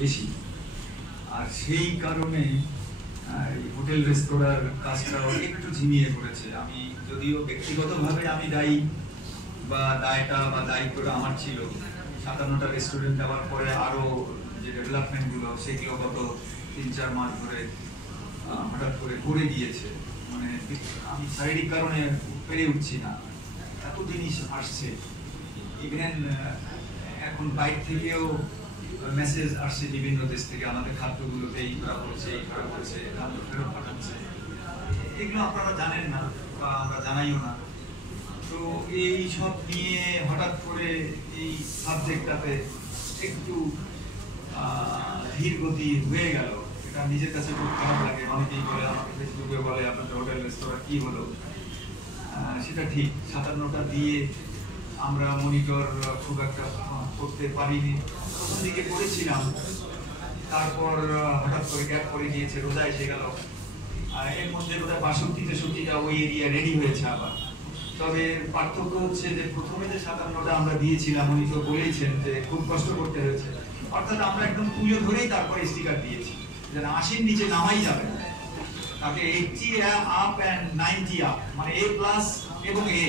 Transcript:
বেশি। আর সেই কারণে হোটেল রেস্তোরাঁর কাজটাও একটু ঝিমিয়ে পড়েছে। আমি যদিও ব্যক্তিগতভাবে আমি দায়ী, বা দায়টা বা দায়িত্বটা আমার ছিল। 57টা রেস্টুরেন্ট দেওয়ার পরে আরো যে ডেভেলপমেন্টগুলো সেগুলো গত 3-4 মাস ধরে হঠাৎ করে দিয়েছে। মানে আমি শারীরিক কারণে পেরে উঠছি না, এত জিনিস আসছে। ইভেন এখন বাইরে থেকেও মেসেজ আসছে বিভিন্ন দেশ থেকে, আমাদের খাদ্যগুলোতে এই খারাপ হচ্ছে, এই খারাপ হচ্ছে, খাদ্য ফেরত পাঠাচ্ছে। এগুলো আপনারা জানেন না বা আমরা জানাইও না। তো এই সব নিয়ে হঠাৎ করে এই সাবজেক্টটাতে একটু ধীর গতি হয়ে গেল। এটা নিজের কাছে খুব খারাপ লাগে। অনেকেই বলে, আমাকে ফেসবুকে বলে, আপনাদের হোটেল রেস্তোরাঁ কি হলো। সেটা ঠিক, 57টা দিয়ে আমরা মনিটর খুব একটা করতে পারিনি। প্রথম দিকে করেছিলাম, তারপর হঠাৎ করে গ্যাপ করে গিয়েছে, রোজা এসে গেল। এর মধ্যে বোধহয় 62-63টা ওই এরিয়া রেডি হয়েছে আবার। তবে পার্থক্য হচ্ছে যে প্রথমে যে 57টা আমরা দিয়েছিলাম, উনি তো বলেছেন যে খুব কষ্ট করতে হয়েছে, অর্থাৎ আমরা একদম তুলে ধরেই তারপরে স্টিকার দিয়েছি, যেন 80-র নিচে নামাই যাবে না, তাকে 80 আপ অ্যান্ড 90 আপ, মানে A+ এবং A।